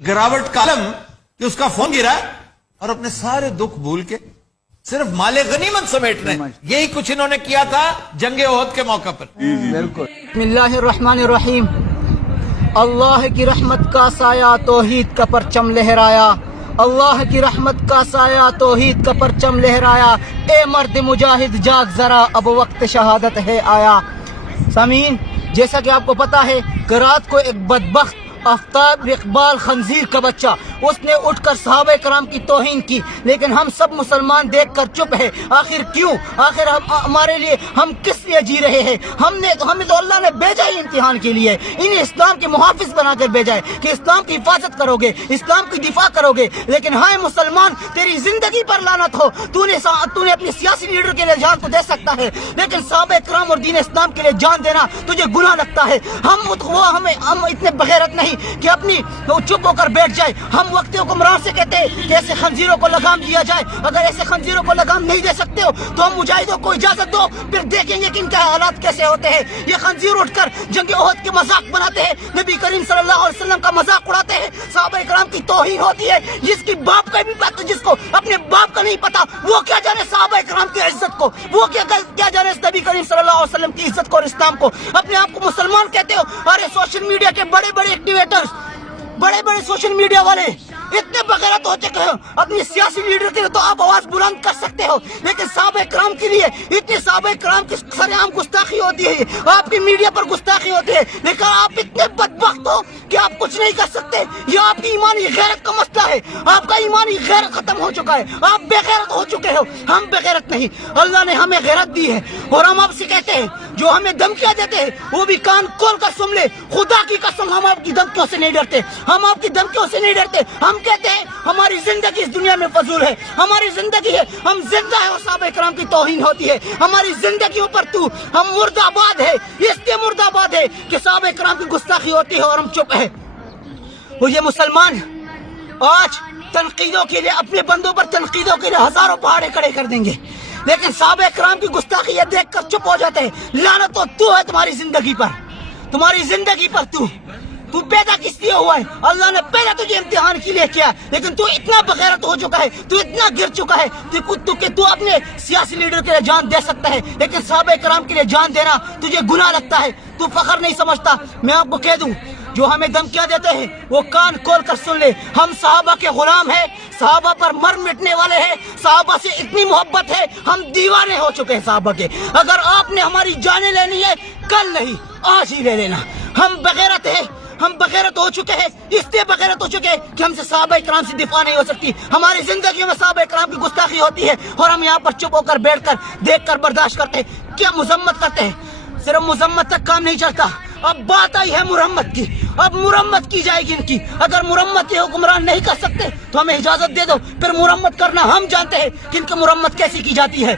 गिरावट कालम कि उसका फोन गिरा और अपने सारे दुख भूल के सिर्फ माले गनीमत समेटने, यही कुछ इन्होंने किया था जंगे ओहद के मौके पर। बिल्कुल। बिस्मिल्लाहिर्रहमानिर्रहीम। अल्लाह की रहमत का साया तौहीद का परचम लहराया, अल्लाह की रहमत का साया तौहीद का परचम लहराया। ए मर्द मुजाहिद जाग जरा, अब वक्त शहादत है आया। सामीन, जैसा कि आपको पता है कि रात को एक बदबख्त आफ्ताब इकबाल खंजीर का बच्चा, उसने उठकर सहाबा कराम की तौहीन की, लेकिन हम सब मुसलमान देखकर चुप है। आखिर क्यों? आखिर हमारे लिए हम किस लिए जी रहे हैं? हमें तो अल्लाह ने भेजा ही इम्तिहान के लिए, इन्हें इस्लाम के मुहाफिज बनाकर भेजा है कि इस्लाम की हिफाजत करोगे, इस्लाम की दिफा करोगे। लेकिन हाय मुसलमान, तेरी जिंदगी पर लानत हो। तूने अपनी सियासी लीडर के लिए जान तो दे सकता है, लेकिन सहाबा कराम और दीन इस्लाम के लिए जान देना तुझे गुनाह लगता है। हम इतने बगैरत नहीं कि अपनी चुप होकर बैठ जाए। हम वक्त हुक्मरान से कहते हैं कि ऐसे खंजीरों को लगाम दिया जाए। अगर ऐसे खंजीरों को लगाम नहीं दे सकते हो तो हम मुजाहिदों को इजाजत दो, फिर देखेंगे कि इनके हालात कैसे होते हैं। ये खंजीर उठकर जंग ओहद के मजाक बनाते हैं, नबी करीम सल्लल्लाहु अलैहि वसल्लम का मजाक उड़ाते हैं, सहाबा इकराम की तौहीन होती है। जिसकी बाप का भी पता, जिसको अपने बाप का नहीं पता, वो क्या जाने सहाबा इकराम की इज्जत को, वो क्या जाने नबी करीम सल्लल्लाहु अलैहि वसल्लम की इज्जत को और इस्लाम को। अपने आप को मुसलमान कहते हो। अरे सोशल मीडिया के बड़े बड़े एक्टिवेटर्स, बड़े बड़े सोशल मीडिया वाले इतने बगैरत हो चुके हो। अपनी सियासी लीडर के लिए तो आप आवाज बुलंद कर सकते हो, लेकिन सहाबा कराम के लिए इतने सहाबा कराम की सरेआम गुस्ताखी होती है, आपकी मीडिया पर गुस्ताखी होती है, लेकिन आप इतने बदबख्त हो कि आप कुछ नहीं कर सकते। ये आपकी ईमानी गैरत का मसला है। आपका ईमानी गैरत खत्म हो चुका है, आप बेगैरत हो चुके हो। हम बेगैरत नहीं, अल्लाह ने हमें गैरत दी है। और हम आपसे कहते हैं, जो हमें धमकियां देते हैं वो भी कान खोल कर सुन ले। खुदा की कसम, हम आपकी धमकियों से नहीं डरते, हम आपकी धमकियों से नहीं डरते। हम कहते हैं हमारी जिंदगी इस दुनिया में फजूल है, हमारी जिंदगी है, हम जिंदा है और सहाबा कराम की तौहीन होती है। हमारी जिंदगी पर तू, हम मुर्दाबाद है, इसलिए मुर्दाबाद है कि सहाबा कराम की गुस्ताखी होती है और हम चुप है। वो ये मुसलमान आज तनकीदों के लिए, अपने बंदों पर तनकीदों के लिए हजारों पहाड़े खड़े कर देंगे, लेकिन सहाबा कराम की गुस्ताखी ये देख कर चुप हो जाते हैं। लानत तो तू है तुम्हारी जिंदगी पर, तुम्हारी जिंदगी पर। तू पैदा किस लिए हुआ है? अल्लाह ने पहले तुझे इम्तिहान के लिए किया, लेकिन तू इतना बगैरत हो चुका है, तू इतना गिर चुका है कि तू अपने सियासी लीडर के लिए जान दे सकता है, लेकिन सहाबा कराम के लिए जान देना तुझे गुनाह लगता है। तू फख्र नहीं समझता। मैं आपको कह दूं, जो हमें धमकियां देते हैं वो कान खोल कर सुन ले। हम सहाबा के गुलाम हैं, सहाबा पर मर मिटने वाले हैं, सहाबा से इतनी मोहब्बत है, हम दीवाने हो चुके हैं सहाबा के। अगर आपने हमारी जानें लेनी है, कल नहीं आज ही ले लेना। हम बगैरत है, हम बगैरत हो चुके हैं, इसलिए बगैरत हो चुके हैं कि हमसे सहाबा कराम से दिफा नहीं हो सकती। हमारी जिंदगी में सहाबा कराम की गुस्ताखी होती है और हम यहाँ पर चुप होकर बैठकर देखकर बर्दाश्त करते हैं। क्या मुजम्मत करते हैं? सिर्फ मुजम्मत तक काम नहीं चलता, अब बात आई है मुरम्मत की। अब मुरम्मत की जाएगी इनकी। अगर मुरम्मत ये हुक्मरान नहीं कर सकते तो हमें इजाजत दे दो, फिर मुरम्मत करना हम जानते हैं कि इनकी मुरम्मत कैसी की जाती है।